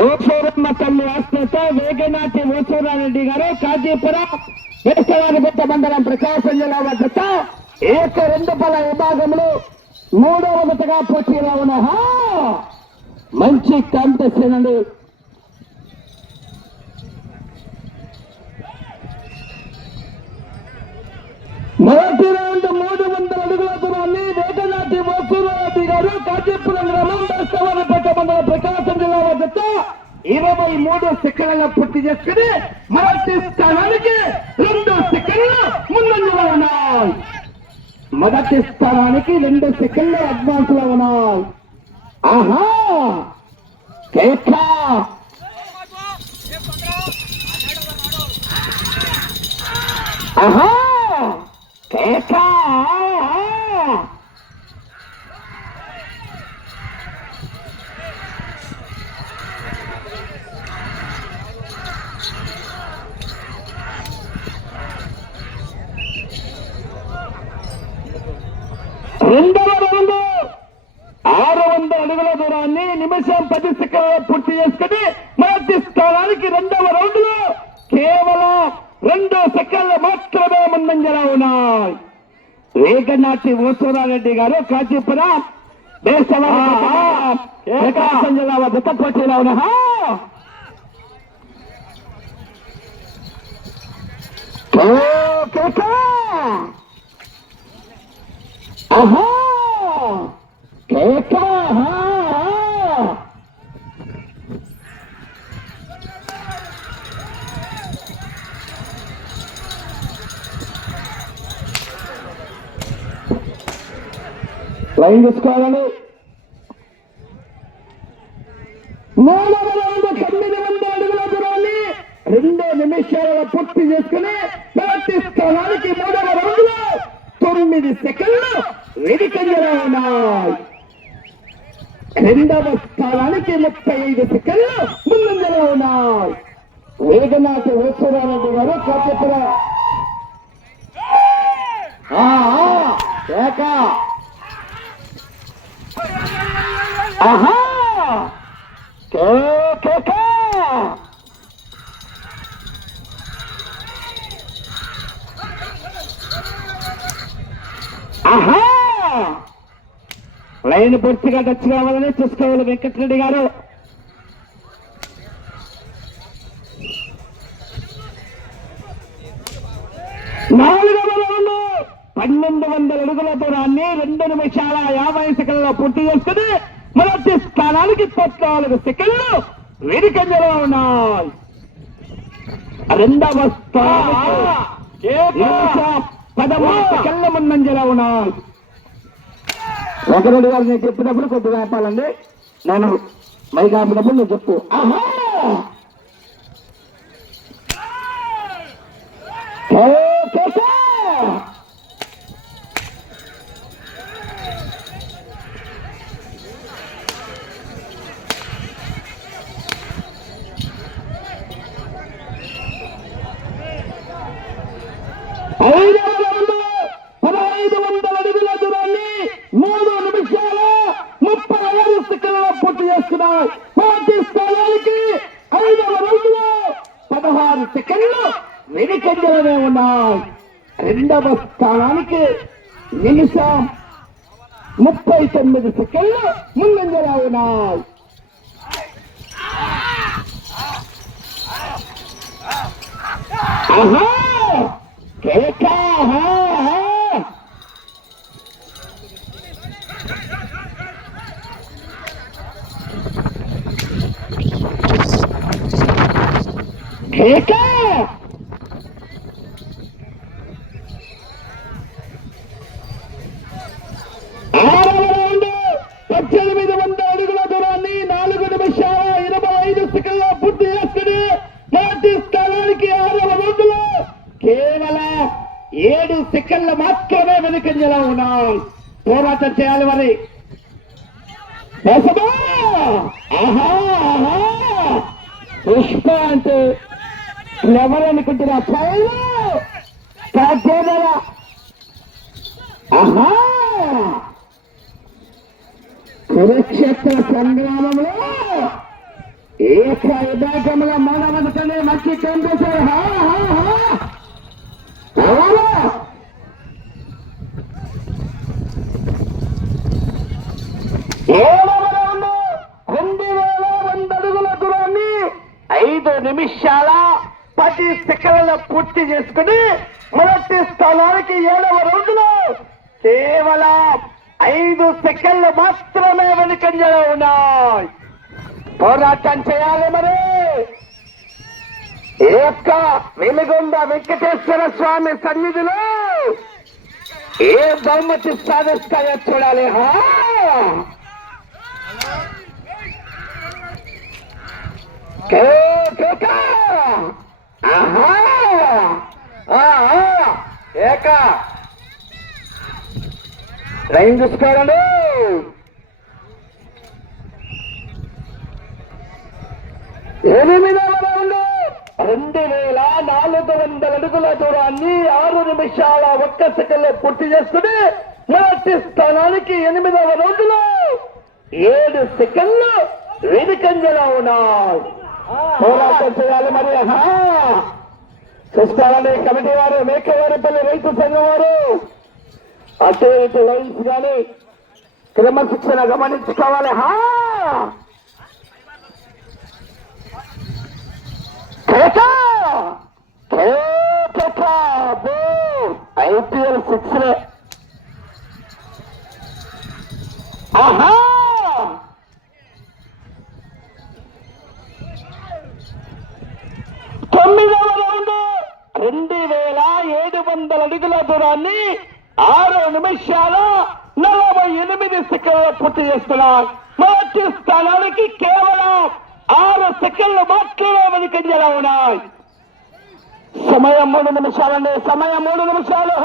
ఓసూరమ్మ తల్లి ఆస్తితో వేగనాటి ఓసూరారెడ్డి గారు కాజీపురం వేసవారిపేట మండలం ప్రకాశం జిల్లా వద్దతో ఏక 2 బల విభాగంలో 3వ విడతగా పోటీలో ఉన్న మంచి కాంటెస్ట్ అండి. మొదటి రౌండ్ 300 అడుగుల దూరాన్ని వేగనాటి ఓసూరారెడ్డి గారు కాజీపురం గ్రామం వేసవారిపేట మండలం ప్రకాశం జిల్లా వద్దతో 23 సెకండ్లలో పూర్తి చేసుకుని మొదటి స్థానానికి 2 సెకండ్లు ముందంజలో ఉన్నాయి. మొదటి స్థానానికి 2 సెకండ్లు అడ్వాన్స్ లో ఉన్నాయి. ఆహా కేక ఆహా కేక రెండవ రౌండ్ 600 అడుగుల దూరాన్ని నిమిషం 10 సెకండ్లలో పూర్తి చేసుకుని మొదటి స్థానానికి 2వ రౌండ్ లో కేవలం 2 సెకండ్లు మాత్రమే ముందంజలో ఉన్నాయి. వేగనాటి ఓసూరారెడ్డి గారు కాజీపురం ప్రకాశం జిల్లా వద్ద పోటీలో ఉన్న ఆహా కేక లైన్ చూసుకోవాలండి. 3వ రౌండ్ 900 అడుగుల దూరాన్ని 2 నిమిషాలలో పూర్తి చేసుకుని మొదటి స్థానానికి 3వ రౌండ్ లో 9 సెకండ్లు వెనుకంజలో ఉన్నాయి. 2వ స్థానానికి 35 సెకండ్లు ముందంజలో ఉన్నాయి. వేగనాటి ఓసూరారెడ్డి గారు కాజీపురం ఆహా కేక ఆహా లైన్ పూర్తిగా టచ్ కావాలని చూసుకోవాలి వెంకటరెడ్డి గారు. నాలుగవ రౌండ్ 1200 అడుగుల దూరాన్ని 2 నిమిషాల 50 సెకండ్లలో పూర్తి చేసుకుని మొదటి స్థానానికి 14 సెకండ్లు వెనుకంజలో ఉన్నాయి. 2వ స్థానానికి 13 సెకండ్ల ముందంజలో ఉన్నాయి. వెంకటరెడ్డి గారు నేను చెప్పినప్పుడు కొద్దిగా ఆపాలండి. నేను మైక్ ఆపినప్పుడు నువ్వు చెప్పు. ఆహా వెనుకంజలోనే ఉన్నాయి. 2వ స్థానానికి నిమిషం 39 సెకండ్లు ముందంజలో ఉన్నాయి. ఆహా కేక కేక 1800 అడుగుల దూరాన్ని 4 నిమిషాల 25 సెకండ్ల పూర్తి చేసుకుని మొదటి స్థానానికి 6వ రౌండ్లో కేవలం 7 సెకండ్లు మాత్రమే వెనుకంజలో ఉన్నాయి. పోరాటం చేయాలి మరి. పుష్ప అంటే ఎవరు అనుకుంటున్నా ఫైల్ కురుక్షేత్ర సంగ్రామంలో విభాగంలో మానవతనే మంచి కనిపిస్తారు. ఏడవ రౌండ్ 2100 అడుగుల దూరాన్ని 5 నిమిషాల 10 సెకండ్ల పూర్తి చేసుకుని మొదటి స్థానానికి 7వ రౌండ్లో కేవలం 5 సెకండ్లు మాత్రమే వెనుకంజలో ఉన్నాయి. పోరాటం చేయాలి. మరి ఈ యొక్క వెలుగొండ వెంకటేశ్వర స్వామి సన్నిధిలో ఏ బహుమతి సాధిస్తాయో చూడాలి. లైన్ చూసుకోవాలండి. 8వ రౌండ్ 2400 అడుగుల దూరాన్ని 6 నిమిషాల 1 సెకండ్లో పూర్తి చేసుకుని మొదటి స్థానానికి 8వ రౌండ్లో 7 సెకండ్లు వెనుకంజలో ఉన్నాయి. పోరాటం చేయాలి. మరి చూస్తారని కమిటీ వారు, మేకవారిపల్లి రైతు సంఘం వారు అటు ఇటు లైన్స్ కానీ క్రమశిక్షణ గమనించుకోవాలి. IPL 6 9వ రౌండ్ 2700 అడుగుల దూరాన్ని 6 నిమిషాల 48 సెకండ్లు పూర్తి చేస్తున్నారు. మొదటి స్థానానికి కేవలం 6 సెకండ్లు మాత్రమే వెనుకంజలో ఉన్నాయి. సమయం 3 నిమిషాలండి. సమయం 3 నిమిషాలు.